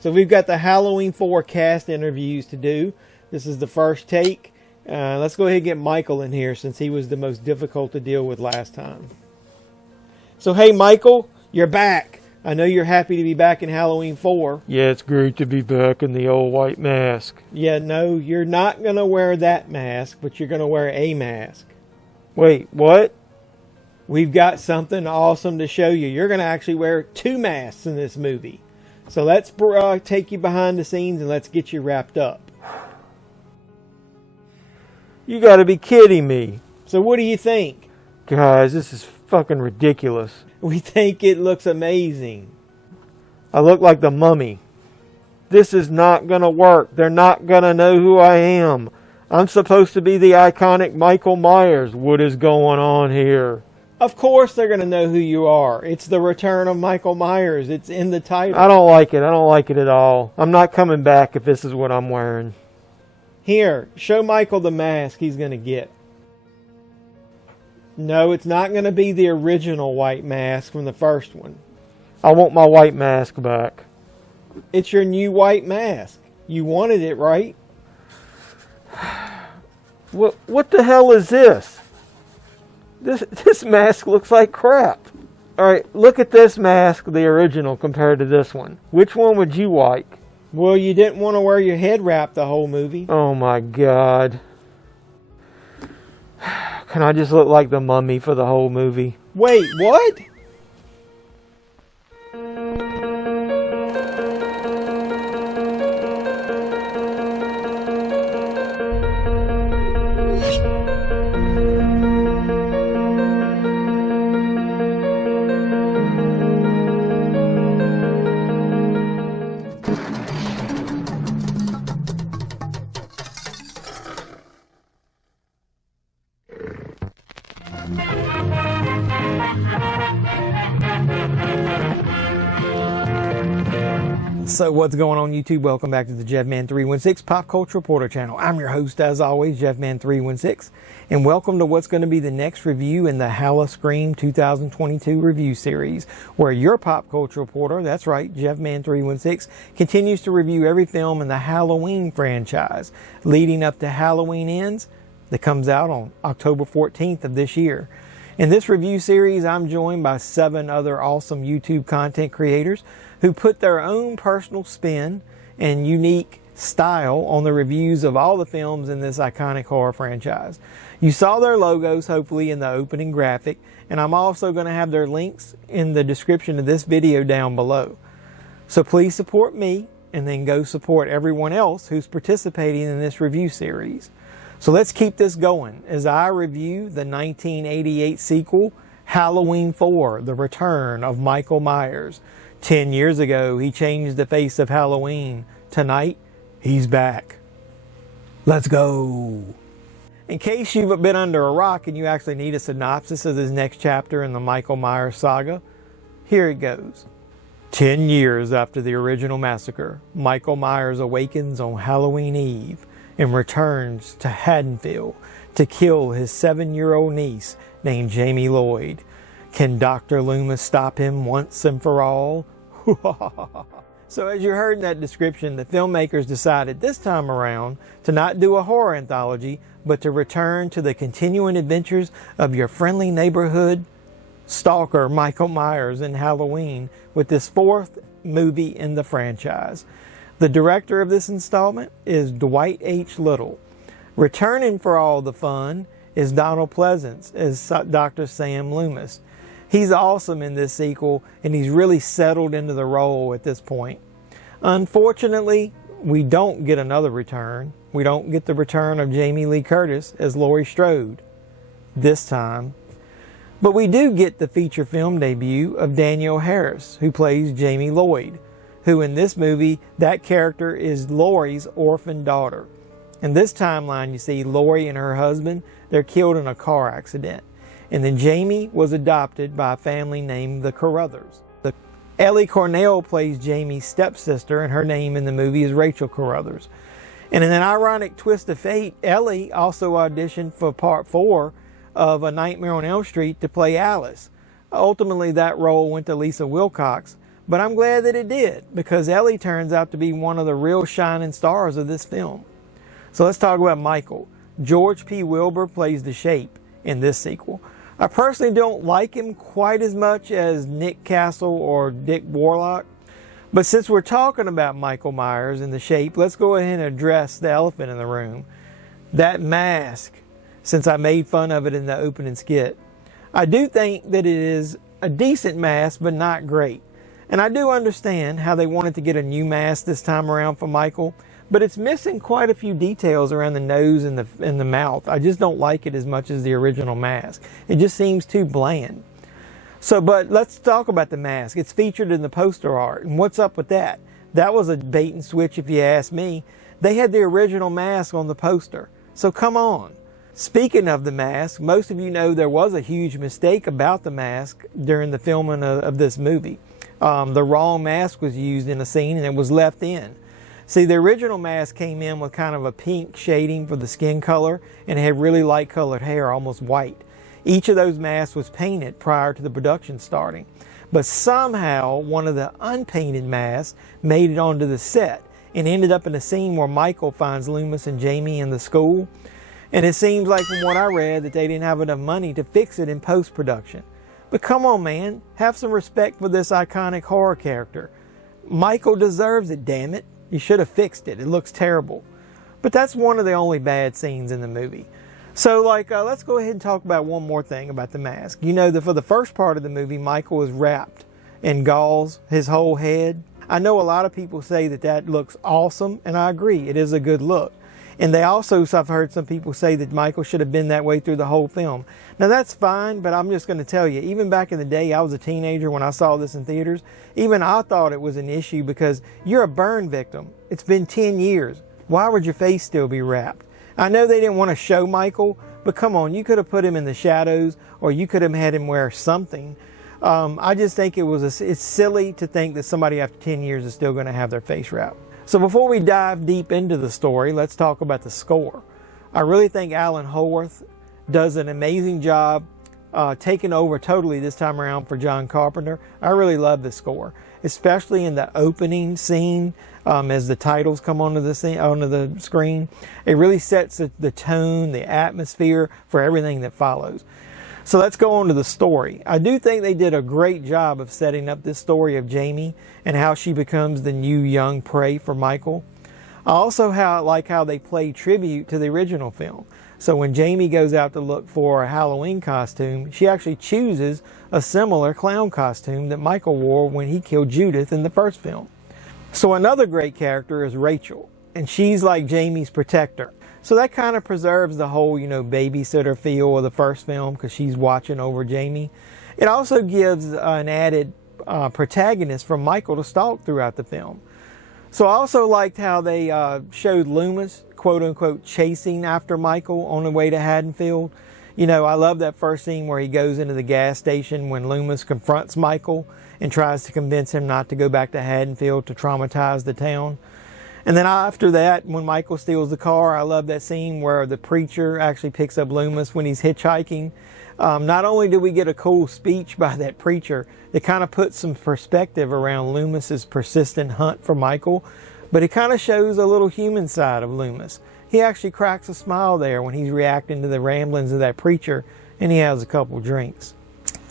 So we've got the Halloween 4 cast interviews to do. This is the first take. Let's go ahead and get Michael in here since he was the most difficult to deal with last time. So hey Michael, you're back. I know you're happy to be back in Halloween 4. Yeah, it's great to be back in the old white mask. Yeah, no, you're not going to wear that mask, but you're going to wear a mask. Wait, what? We've got something awesome to show you. You're going to actually wear 2 masks in this movie. So let's take you behind the scenes and let's get you wrapped up. You gotta be kidding me. So what do you think? Guys, this is fucking ridiculous. We think it looks amazing. I look like the mummy. This is not gonna work. They're not gonna know who I am. I'm supposed to be the iconic Michael Myers. What is going on here? Of course they're going to know who you are. It's the return of Michael Myers. It's in the title. I don't like it. I don't like it at all. I'm not coming back if this is what I'm wearing. Here, show Michael the mask he's going to get. No, it's not going to be the original white mask from the first one. I want my white mask back. It's your new white mask. You wanted it, right? What the hell is this? This mask looks like crap. Alright, look at this mask, the original, compared to this one. Which one would you like? Well, you didn't want to wear your head wrap the whole movie. Oh my god. Can I just look like the mummy for the whole movie? Wait, what? So what's going on YouTube? Welcome back to the JeffMan316 Pop Culture Reporter channel. I'm your host as always, JeffMan316, and welcome to what's going to be the next review in the HalloSCREAM 2022 review series, where your pop culture reporter, that's right, JeffMan316, continues to review every film in the Halloween franchise, leading up to Halloween Ends, that comes out on October 14th of this year. In this review series, I'm joined by 7 other awesome YouTube content creators who put their own personal spin and unique style on the reviews of all the films in this iconic horror franchise. You saw their logos hopefully in the opening graphic, and I'm also going to have their links in the description of this video down below. So please support me and then go support everyone else who's participating in this review series. So let's keep this going as I review the 1988 sequel, Halloween 4, The Return of Michael Myers. 10 years ago, he changed the face of Halloween. Tonight, he's back. Let's go. In case you've been under a rock and you actually need a synopsis of this next chapter in the Michael Myers saga, here it goes. 10 years after the original massacre, Michael Myers awakens on Halloween Eve and returns to Haddonfield to kill his 7-year-old niece named Jamie Lloyd. Can Dr. Loomis stop him once and for all? So as you heard in that description, the filmmakers decided this time around to not do a horror anthology, but to return to the continuing adventures of your friendly neighborhood stalker Michael Myers in Halloween with this 4th movie in the franchise. The director of this installment is Dwight H. Returning for all the fun is Donald Pleasence as Dr. Sam Loomis. He's awesome in this sequel, and he's really settled into the role at this point. Unfortunately, we don't get another return. We don't get the return of Jamie Lee Curtis as Laurie Strode this time. But we do get the feature film debut of Danielle Harris, who plays Jamie Lloyd, who in this movie, that character is Laurie's orphan daughter. In this timeline, you see Laurie and her husband, they're killed in a car accident. And then Jamie was adopted by a family named the Carruthers. Ellie Cornell plays Jamie's stepsister, and her name in the movie is Rachel Carruthers. And in an ironic twist of fate, Ellie also auditioned for part 4 of A Nightmare on Elm Street to play Alice. Ultimately, that role went to Lisa Wilcox, but I'm glad that it did, because Ellie turns out to be one of the real shining stars of this film. So let's talk about Michael. George P. Wilbur plays the Shape in this sequel. I personally don't like him quite as much as Nick Castle or Dick Warlock. But since we're talking about Michael Myers and the Shape, let's go ahead and address the elephant in the room. That mask, since I made fun of it in the opening skit. I do think that it is a decent mask, but not great. And I do understand how they wanted to get a new mask this time around for Michael, but it's missing quite a few details around the nose and the mouth. I just don't like it as much as the original mask. It just seems too bland. So, but let's talk about the mask. It's featured in the poster art, and what's up with that? That was a bait and switch if you ask me. They had the original mask on the poster, so come on. Speaking of the mask, most of you know there was a huge mistake about the mask during the filming of this movie. The wrong mask was used in a scene and it was left in. See, the original mask came in with kind of a pink shading for the skin color and it had really light colored hair, almost white. Each of those masks was painted prior to the production starting. But somehow, one of the unpainted masks made it onto the set and ended up in a scene where Michael finds Loomis and Jamie in the school. And it seems like from what I read that they didn't have enough money to fix it in post-production. But come on, man, have some respect for this iconic horror character. Michael deserves it, damn it. You should have fixed it. It looks terrible. But that's one of the only bad scenes in the movie. So, let's go ahead and talk about one more thing about the mask. You know that for the first part of the movie, Michael is wrapped in gauze, his whole head. I know a lot of people say that that looks awesome, and I agree, it is a good look. And they also, I've heard some people say that Michael should have been that way through the whole film. Now that's fine, but I'm just going to tell you, even back in the day, I was a teenager when I saw this in theaters. Even I thought it was an issue because you're a burn victim. It's been 10 years. Why would your face still be wrapped? I know they didn't want to show Michael, but come on, you could have put him in the shadows or you could have had him wear something. I just think it's silly to think that somebody after 10 years is still going to have their face wrapped. So before we dive deep into the story, let's talk about the score. I really think Alan Howarth does an amazing job taking over totally this time around for John Carpenter. I really love the score, especially in the opening scene as the titles come onto the screen. It really sets the tone, the atmosphere for everything that follows. So let's go on to the story. I do think they did a great job of setting up this story of Jamie and how she becomes the new young prey for Michael. I also like how they play tribute to the original film. So when Jamie goes out to look for a Halloween costume, she actually chooses a similar clown costume that Michael wore when he killed Judith in the first film. So another great character is Rachel, and she's like Jamie's protector. So that kind of preserves the whole, babysitter feel of the first film because she's watching over Jamie. It also gives an added protagonist for Michael to stalk throughout the film. So I also liked how they showed Loomis, quote unquote, chasing after Michael on the way to Haddonfield. I love that first scene where he goes into the gas station when Loomis confronts Michael and tries to convince him not to go back to Haddonfield to traumatize the town. And then after that, when Michael steals the car, I love that scene where the preacher actually picks up Loomis when he's hitchhiking. Not only do we get a cool speech by that preacher that kind of puts some perspective around Loomis's persistent hunt for Michael, but it kind of shows a little human side of Loomis. He actually cracks a smile there when he's reacting to the ramblings of that preacher and he has a couple drinks.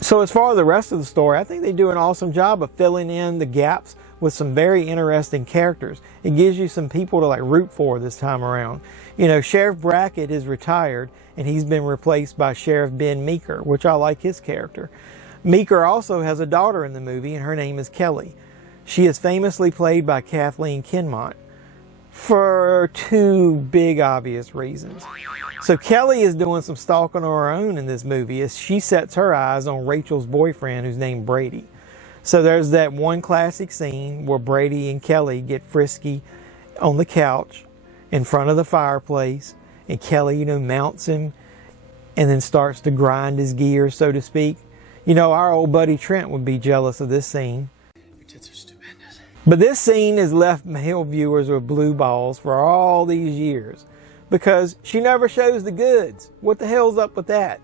So as far as the rest of the story, I think they do an awesome job of filling in the gaps with some very interesting characters. It gives you some people to root for this time around. Sheriff Brackett is retired and he's been replaced by Sheriff Ben Meeker, which I like his character. Meeker also has a daughter in the movie and her name is Kelly. She is famously played by Kathleen Kinmont for two big obvious reasons. So Kelly is doing some stalking on her own in this movie as she sets her eyes on Rachel's boyfriend who's named Brady. So there's that one classic scene where Brady and Kelly get frisky on the couch in front of the fireplace and Kelly, mounts him and then starts to grind his gears, so to speak. Our old buddy Trent would be jealous of this scene. Your tits are stupendous. But this scene has left male viewers with blue balls for all these years because she never shows the goods. What the hell's up with that?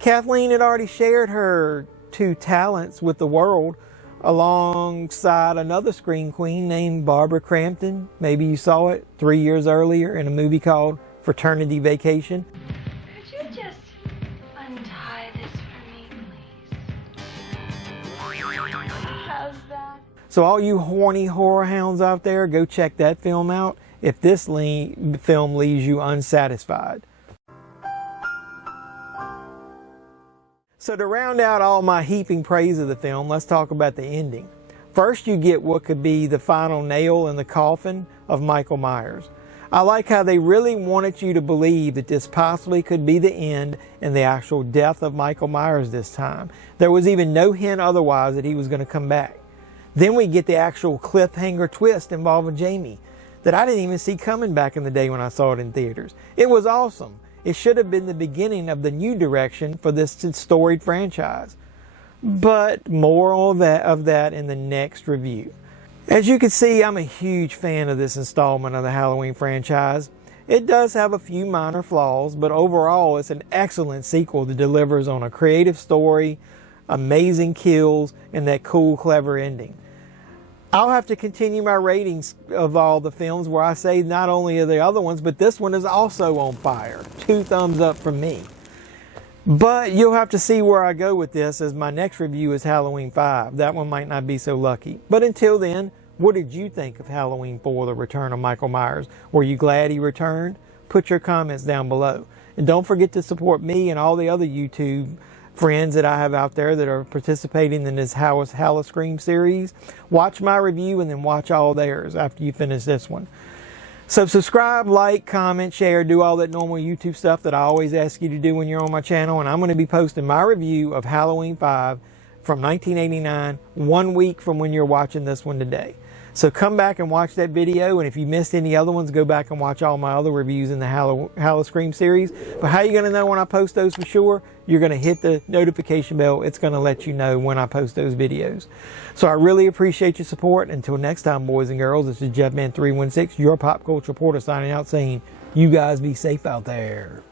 Kathleen had already shared her two talents with the world alongside another scream queen named Barbara Crampton. Maybe you saw it 3 years earlier in a movie called Fraternity Vacation. Could you just untie this for me, please? How's that? So all you horny horror hounds out there, go check that film out if this film leaves you unsatisfied. So to round out all my heaping praise of the film, let's talk about the ending. First, you get what could be the final nail in the coffin of Michael Myers. I like how they really wanted you to believe that this possibly could be the end and the actual death of Michael Myers this time. There was even no hint otherwise that he was going to come back. Then we get the actual cliffhanger twist involving Jamie that I didn't even see coming back in the day when I saw it in theaters. It was awesome. It should have been the beginning of the new direction for this storied franchise. But more of that in the next review. As you can see, I'm a huge fan of this installment of the Halloween franchise. It does have a few minor flaws, but overall it's an excellent sequel that delivers on a creative story, amazing kills, and that cool, clever ending. I'll have to continue my ratings of all the films where I say not only are the other ones, but this one is also on fire. 2 thumbs up from me. But you'll have to see where I go with this, as my next review is Halloween 5. That one might not be so lucky. But until then, what did you think of Halloween 4, The Return of Michael Myers? Were you glad he returned? Put your comments down below. And don't forget to support me and all the other YouTube friends that I have out there that are participating in this HalloSCREAM series. Watch my review and then watch all theirs after you finish this one. So subscribe, like, comment, share, do all that normal YouTube stuff that I always ask you to do when you're on my channel. And I'm going to be posting my review of Halloween 5 from 1989, 1 week from when you're watching this one today. So come back and watch that video, and if you missed any other ones, go back and watch all my other reviews in the HalloSCREAM series. But how are you going to know when I post those for sure? You're going to hit the notification bell. It's going to let you know when I post those videos. So I really appreciate your support. Until next time, boys and girls, this is JeffMan316, your pop culture reporter, signing out saying, you guys be safe out there.